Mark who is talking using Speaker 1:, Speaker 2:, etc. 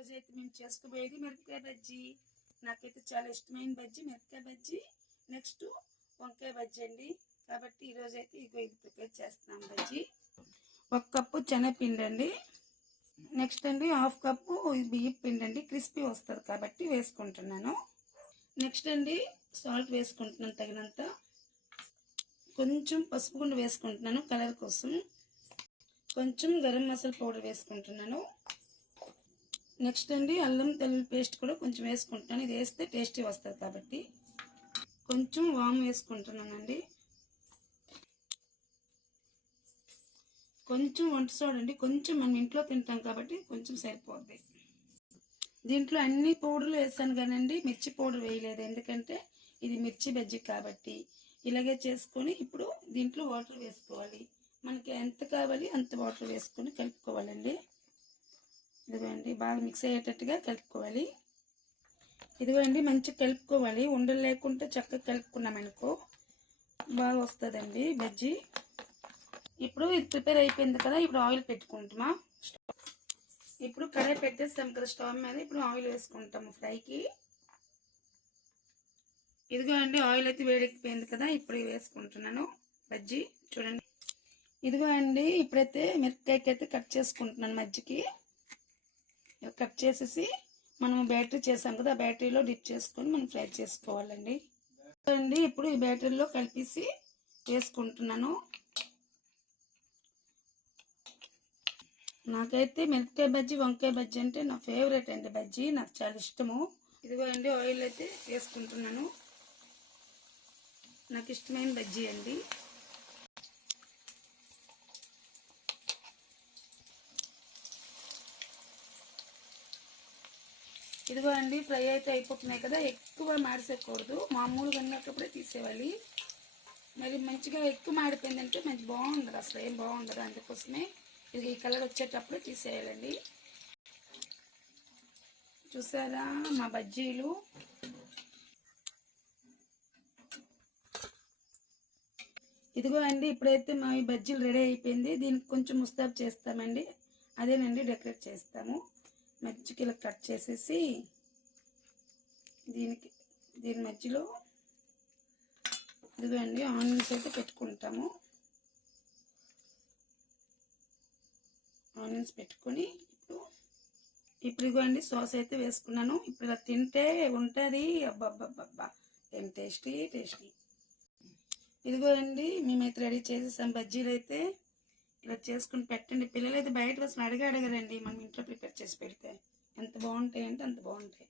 Speaker 1: ఈరోజు అయితే మేము చేసుకుపోయేది మిరపకాయ బజ్జీ. నాకైతే చాలా ఇష్టమైన బజ్జీ మిరపకాయ బజ్జీ. నెక్స్ట్ వంకాయ బజ్జీ అండి. కాబట్టి ఈరోజు అయితే ఇగో ఇది ప్రిపేర్ చేస్తున్నాం బజ్జీ. ఒక కప్పు శనగపిండి అండి. నెక్స్ట్ అండి హాఫ్ కప్పు బియ్యం పిండి అండి. క్రిస్పీ వస్తుంది కాబట్టి వేసుకుంటున్నాను. నెక్స్ట్ అండి సాల్ట్ వేసుకుంటున్నాను తగినంత. కొంచెం పసుపు గుండు వేసుకుంటున్నాను కలర్ కోసం. కొంచెం గరం మసాలా పౌడర్ వేసుకుంటున్నాను. నెక్స్ట్ అండి అల్లం తెల్లుల్లి పేస్ట్ కూడా కొంచెం వేసుకుంటున్నాను ఇది వేస్తే టేస్టీ వస్తుంది కాబట్టి కొంచెం వామ్ వేసుకుంటున్నానండి. కొంచెం వంట చూడండి కొంచెం మనం ఇంట్లో తింటాం కాబట్టి కొంచెం సరిపోద్ది. దీంట్లో అన్ని పౌడర్లు వేసాను కానండి మిర్చి పౌడర్ వేయలేదు. ఎందుకంటే ఇది మిర్చి బజ్జి కాబట్టి ఇలాగే చేసుకొని ఇప్పుడు దీంట్లో వాటర్ వేసుకోవాలి. మనకి ఎంత కావాలి అంత వాటర్ వేసుకొని కలుపుకోవాలండి. ఇదిగోండి బాగా మిక్స్ అయ్యేటట్టుగా కలుపుకోవాలి. ఇదిగోండి మంచిగా కలుపుకోవాలి. ఉండలు లేకుంటే చక్కగా కలుపుకున్నామనుకో బాగా వస్తుందండి బజ్జీ. ఇప్పుడు ఇది ప్రిపేర్ అయిపోయింది కదా ఇప్పుడు ఆయిల్ పెట్టుకుంటామా? ఇప్పుడు కడాయి పెట్టేస్తాం కదా స్టవ్ మీద ఇప్పుడు ఆయిల్ వేసుకుంటాము ఫ్రైకి. ఇదిగో అండి ఆయిల్ అయితే వేడెక్కిపోయింది కదా ఇప్పుడు వేసుకుంటున్నాను బజ్జీ. చూడండి. ఇదిగో అండి ఇప్పుడైతే మిరపకాయకి అయితే కట్ చేసుకుంటున్నాను మజ్జికి. కట్ చేసేసి మనం బ్యాటరీ చేసాం కదా ఆ బ్యాటరీలో డిప్ చేసుకొని మనం ఫ్రై చేసుకోవాలండి. అండి ఇప్పుడు ఈ బ్యాటరీలో కలిపేసి వేసుకుంటున్నాను. నాకైతే మిరపకాయ బజ్జీ వంకాయ బజ్జీ అంటే నా ఫేవరెట్ అండి బజ్జీ నాకు చాలా ఇష్టము. ఇదిగో అండి ఆయిల్ అయితే వేసుకుంటున్నాను. నాకు ఇష్టమైన బజ్జీ అండి. ఇదిగో అండి ఫ్రై అయితే అయిపోతున్నాయి కదా. ఎక్కువ మాడిసేయకూడదు మామూలుగా ఉన్నప్పుడే తీసేయాలి. మరి మంచిగా ఎక్కువ మాడిపోయిందంటే మంచి బాగుండదు అసలు ఏం బాగుండదు అందుకోసమే. ఇది ఈ కలర్ వచ్చేటప్పుడు తీసేయాలండి. చూసారా మా బజ్జీలు? ఇదిగో అండి ఇప్పుడైతే మా ఈ బజ్జీలు రెడీ అయిపోయింది. దీనికి కొంచెం ముస్తాబ్ చేస్తామండి. అదేనండి డెకరేట్ చేస్తాము. మజ్జికి ఇలా కట్ చేసేసి దీనికి దీని మధ్యలో ఇదిగో అండి ఆనియన్స్ అయితే పెట్టుకుంటాము. ఆనియన్స్ పెట్టుకొని ఇప్పుడు ఇప్పుడు ఇదిగోండి సాస్ అయితే వేసుకున్నాను. ఇప్పుడు ఇలా తింటే ఉంటుంది. అబ్బబ్బబ్బబ్బా ఏం టేస్టీ టేస్టీ. ఇదిగో అండి మేమైతే రెడీ చేసేసాం బజ్జీలు అయితే. ఇలా చేసుకుని పెట్టండి. పిల్లలు అయితే బయట అసలు అడిగి అడగరండి మనం ఇంట్లో ప్రిపేర్ చేసి పెడితే. ఎంత బాగుంటాయి అంటే అంత బాగుంటాయి.